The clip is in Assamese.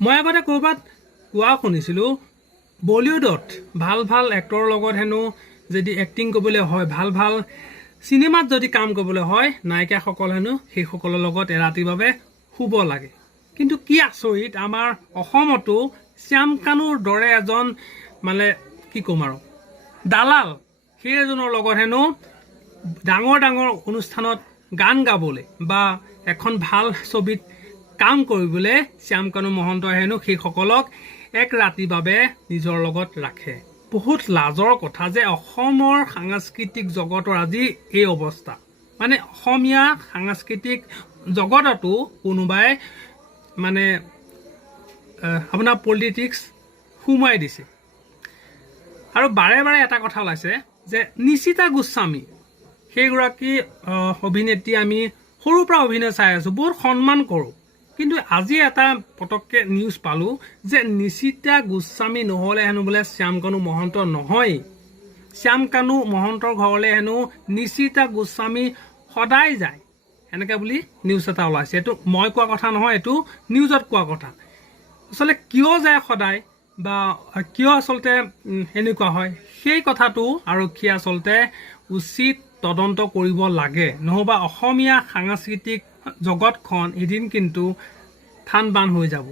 মই আগতে ক'ৰবাত কোৱা শুনিছিলোঁ বলিউডত ভাল ভাল এক্টৰৰ লগত হেনো যদি এক্টিং কৰিবলৈ হয় ভাল ভাল চিনেমাত যদি কাম কৰিবলৈ হয় নায়িকাসকল হেনো সেইসকলৰ লগত এৰাতিৰ বাবে শুব লাগে। কিন্তু কি আচৰিত আমাৰ অসমতো শ্যাম কানুৰ দৰে এজন মানে কি ক'ম আৰু দালাল সেই এজনৰ লগত হেনো ডাঙৰ ডাঙৰ অনুষ্ঠানত গান গাবলৈ বা এখন ভাল ছবিত কাম কৰিবলৈ শ্যাম কানু মহন্তই হেনো সেইসকলক এক ৰাতিৰ বাবে নিজৰ লগত ৰাখে। বহুত লাজৰ কথা যে অসমৰ সাংস্কৃতিক জগতৰ আজি এই অৱস্থা। মানে অসমীয়া সাংস্কৃতিক জগততো কোনোবাই মানে আপোনাৰ পলিটিক্স সোমাই দিছে। আৰু বাৰে বাৰে এটা কথা ওলাইছে যে নিশিতা গোস্বামী সেইগৰাকী অভিনেত্ৰী আমি সৰুৰ পৰা অভিনয় চাই আছোঁ, বহুত সন্মান কৰোঁ। কিন্তু আজি এটা পটককৈ নিউজ পালোঁ যে নিশিতা গোস্বামী নহ'লে হেনো বোলে শ্যাম কানু মহন্ত নহয়। শ্যাম কানু মহন্তৰ ঘৰলৈ হেনো নিশিতা গোস্বামী সদায় যায় এনেকৈ বুলি নিউজ এটা ওলাইছে। এইটো মই কোৱা কথা নহয়, এইটো নিউজত কোৱা কথা। আচলতে কিয় যায় সদায় বা কিয় আচলতে এনেকুৱা হয় সেই কথাটো আৰক্ষীয়ে আচলতে উচিত তদন্ত কৰিব লাগে, নহ'বা অসমীয়া সাংস্কৃতিক জগতখন এদিন কিন্তু থান বান হৈ যাব।